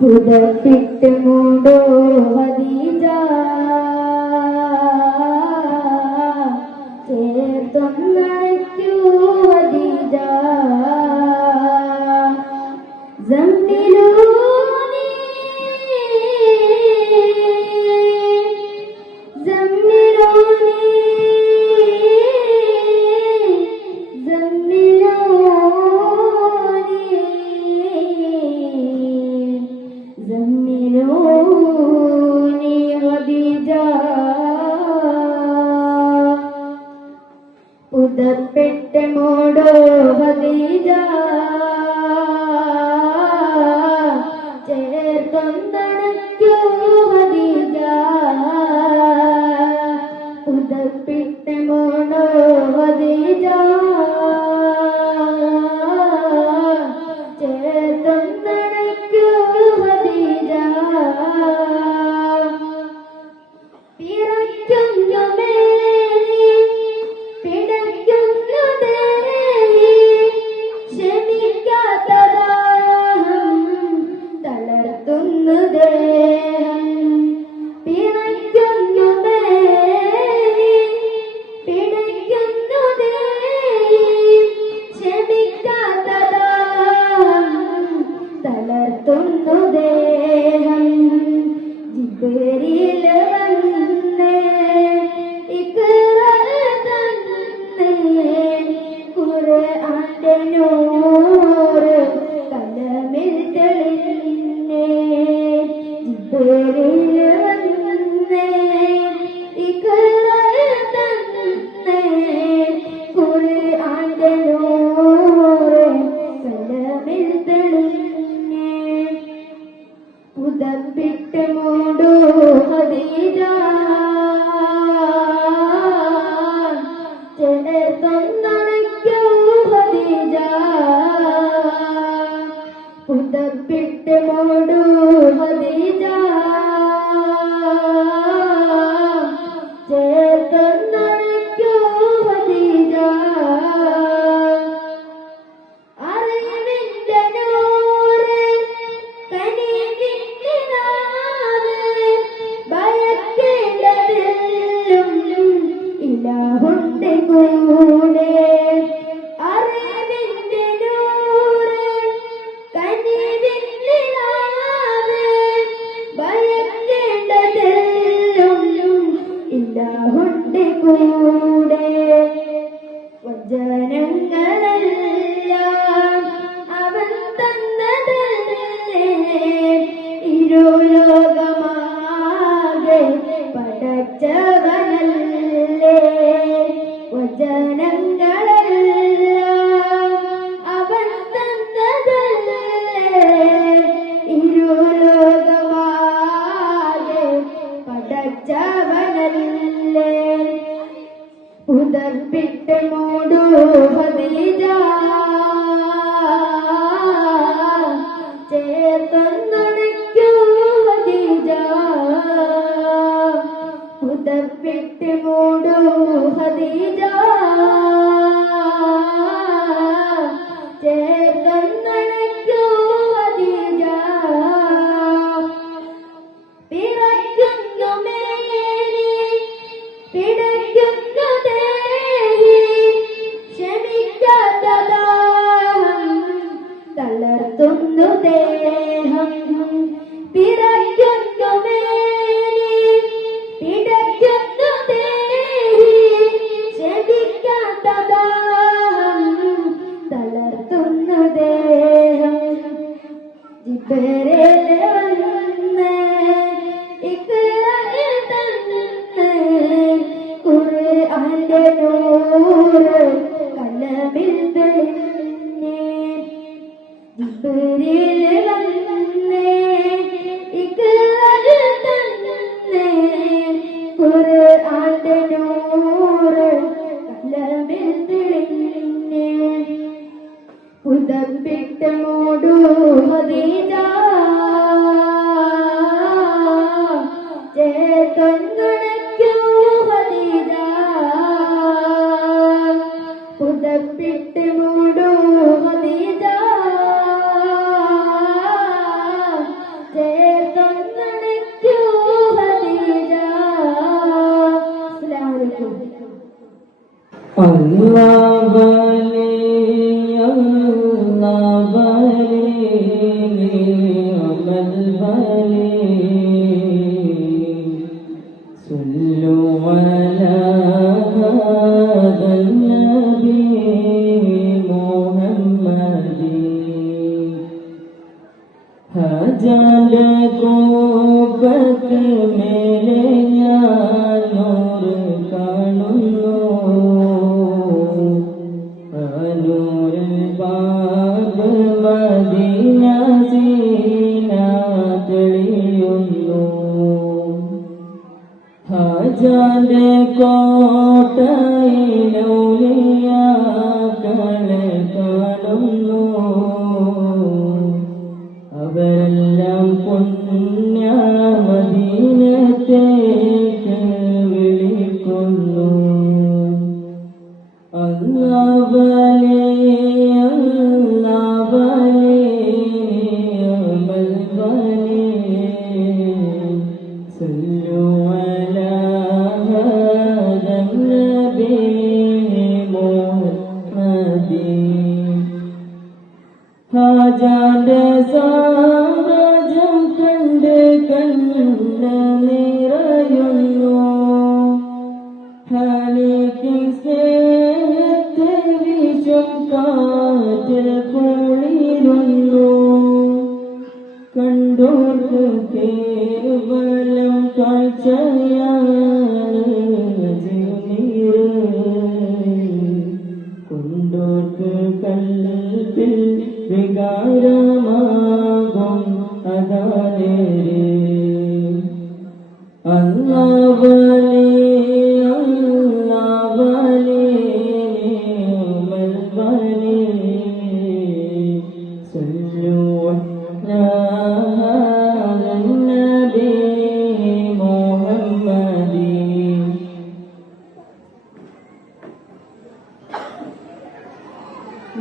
പുതപ്പിട്ട് മൂടോ ഹദീജ ചേർത്തൊന്നടയ്ക്കൂ ഹദീജ വിടപ്പിട്ട് জলে কোটা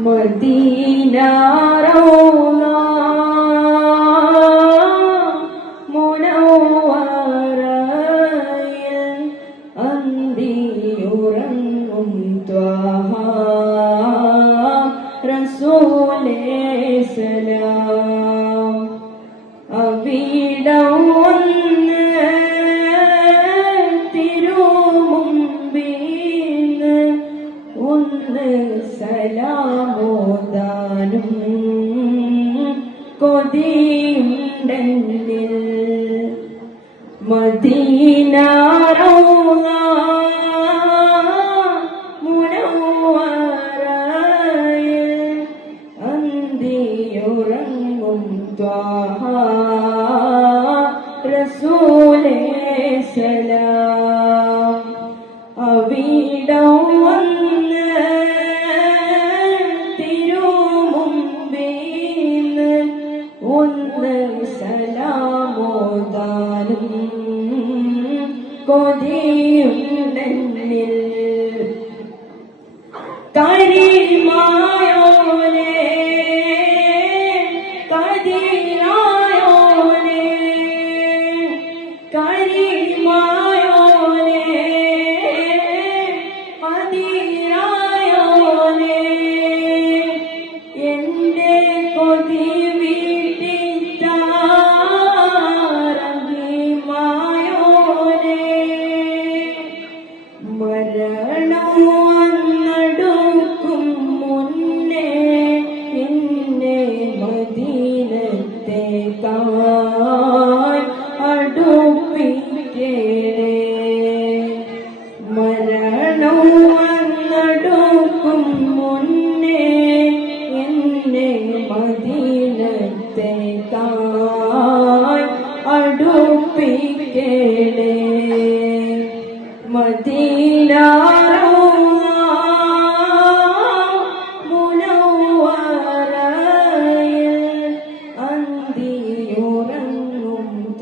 മദീന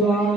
encontrar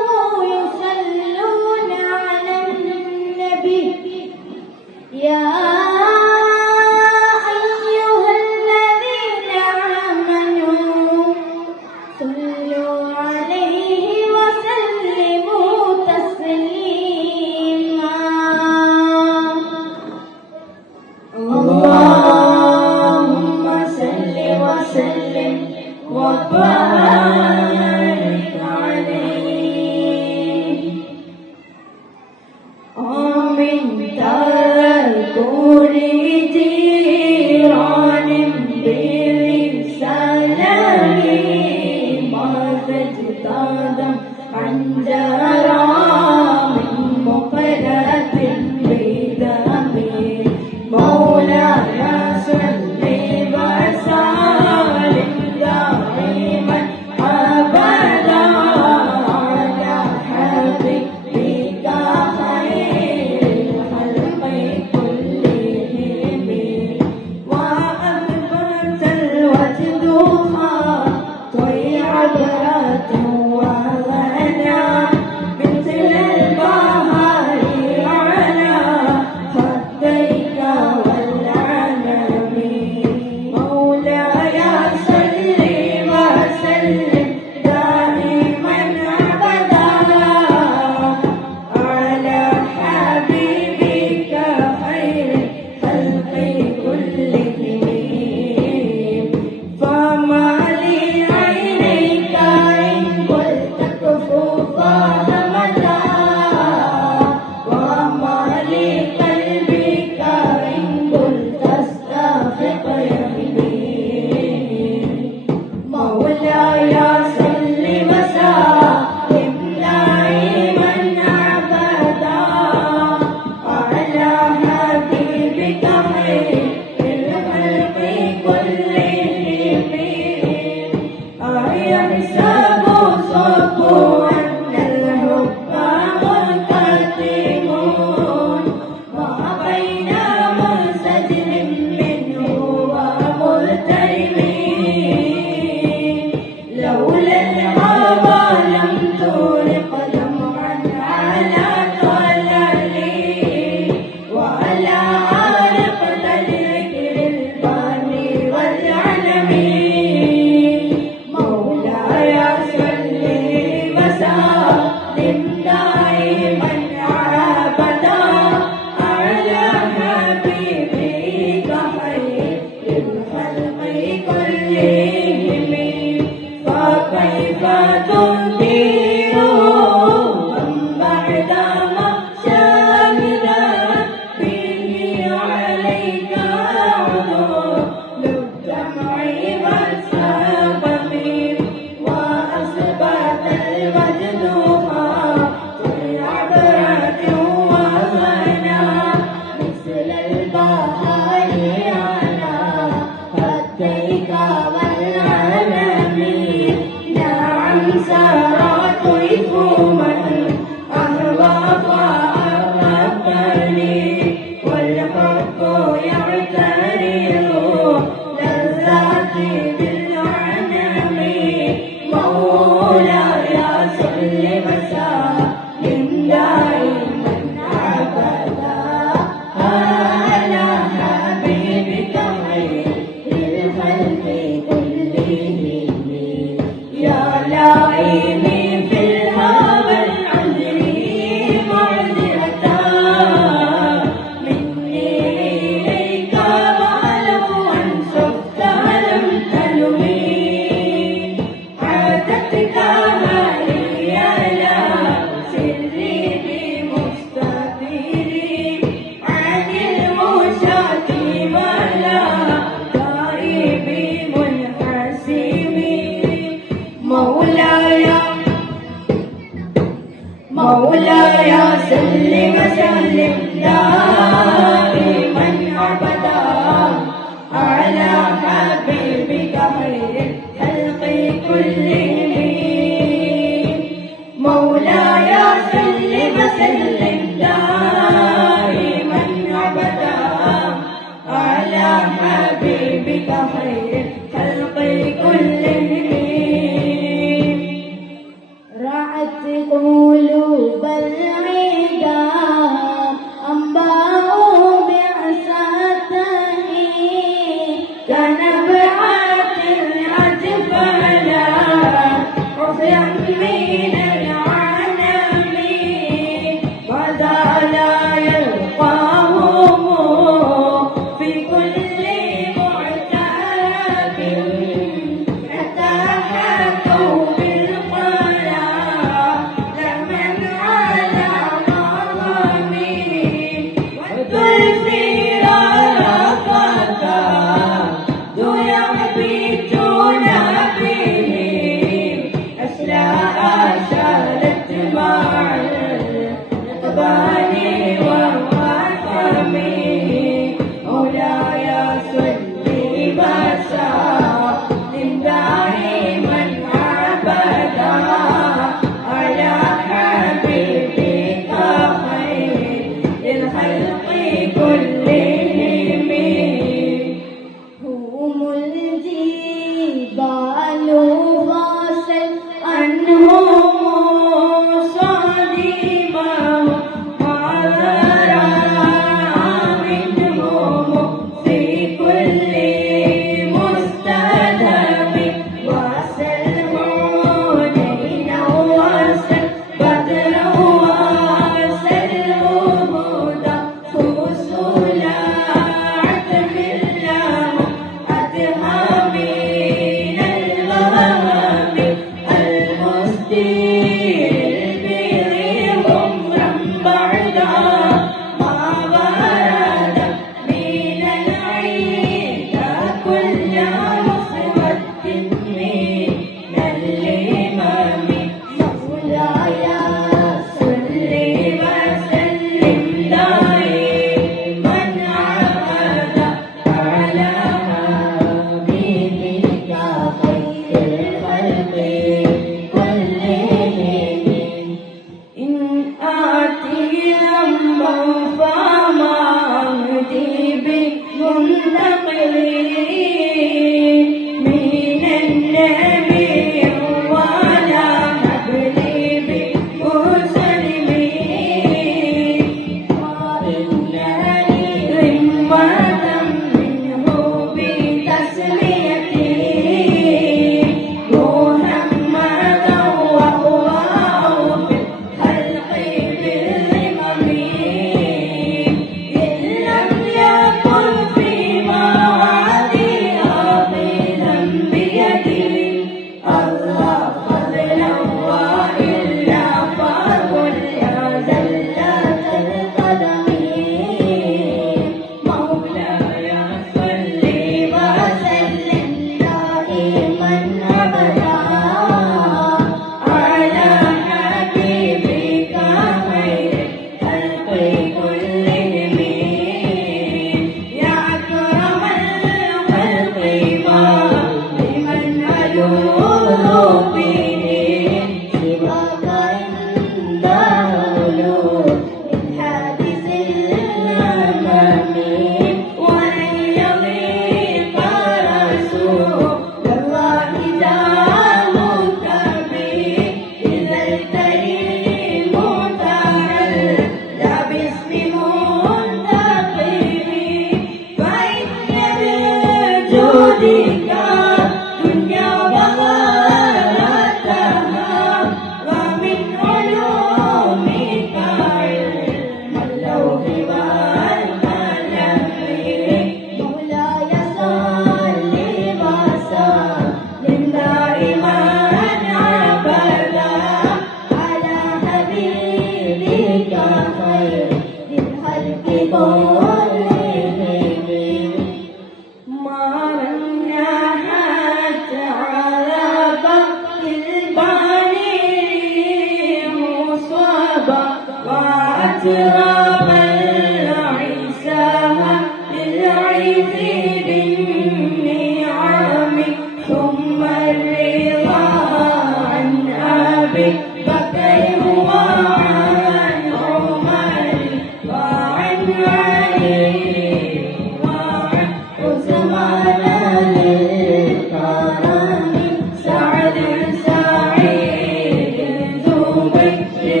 Thank you.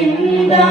നിന്റെ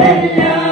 Ella.